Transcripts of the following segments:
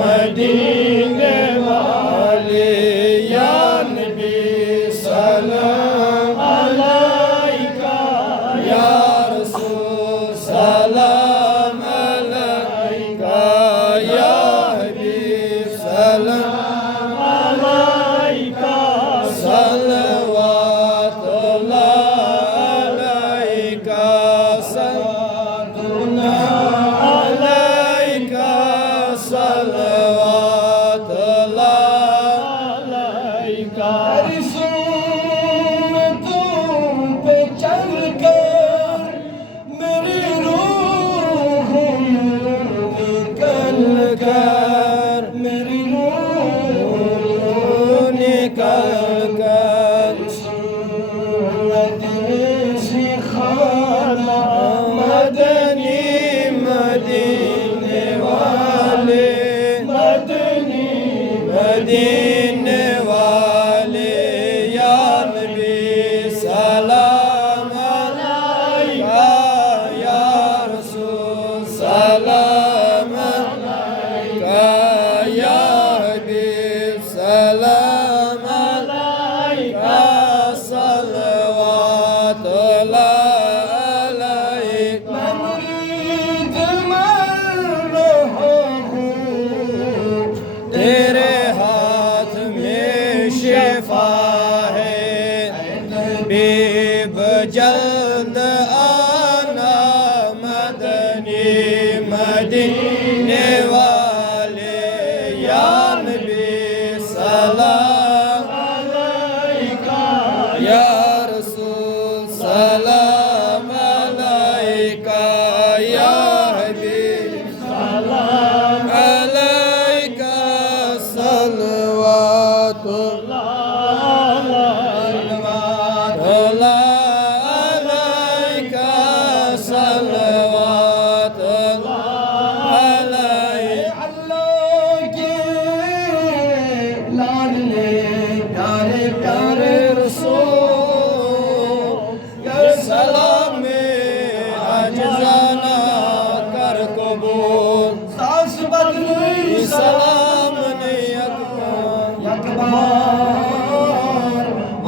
मदीने वाले या नबी सलाम अलैका या रसूल सलाम अलैका या हबीब सलाम अलैका सलवातुल्लाह अलैका सल्लल्लाहु अलैका सलवातुल्लाह अलैका पे चल कर मेरी रूह निकल कर मेरी रूह निकल कर सिखाना मदनी मदीने वाले मदनी मदीने वाले या नबी सलाम अलैका या रसूल सलाम अलैका या हबीब सलाम अलैका सलवातुल्लाह अलैका मुरीद मर रहा हूँ तेरे हाथ में शिफा है हबीब जल्द आना मदनी मदीने वाले या नबी सलाम अलैका या रसूल सलाम अलैका या हबीब सलाम अलैका सलवातुल्लाह अलैका सलवातुल्लाह अलैका अल्लाह के लाडले प्यारे प्यारे रसूल या सलाम आजिज़ाना कर कबूल सास बदली सलाम ने अकबर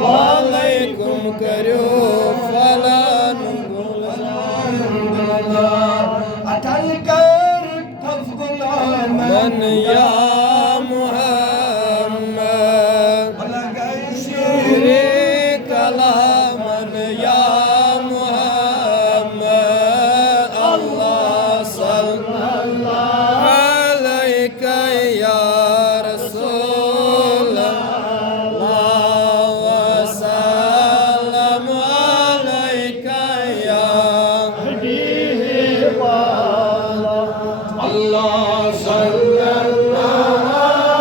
वालेकुम करो फलान अटल कर मन या मुहम्मद शेरे कलामन या मुहम्मद अल्लाह सल्लल्लाहु अलैका या रसूल अल्लाह वसल्लम अलैका या हबीब अल्लाह सल्लल्लाहु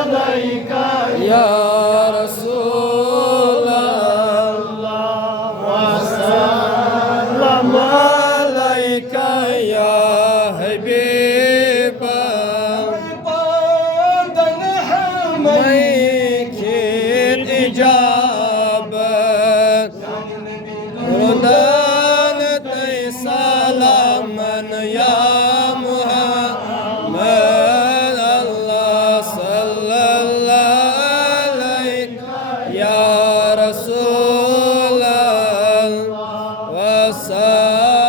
अलैका या रसूल अल्लाह वसल्लम अलैका या हबीब मैं खेत इजाबत रुदान तै सलामन या मुहम्मद अल्लाह सल्लल्लाहु अलैका या रसूल अल्लाह वसल्लम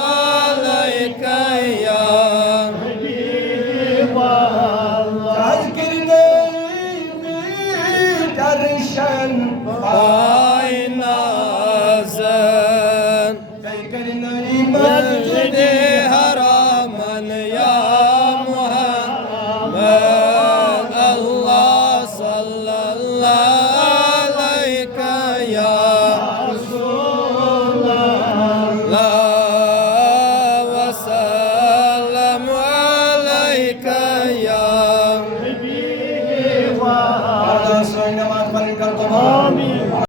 अलैका या हबीब अल्लाह दर्शन पाए नाज़न मस्जिद हरामन या मुहम्मद अल्लाह सल्लल्लाहु अलैका या रसूल अल्लाह वसल्लम अलैका या हबीब अल्लाह। नमाज पढ़कर